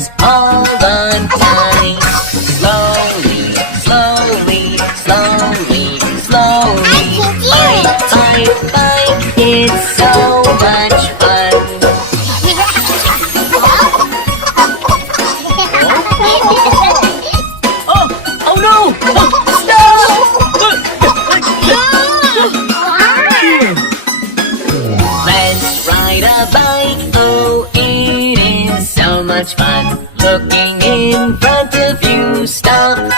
handlebars all the time. Slowly, slowly, slowly, slowly. Bike, bike, bike, it's so much fun. Oh no! Let's ride a bike, oh it is so much fun. Looking in front of you, stop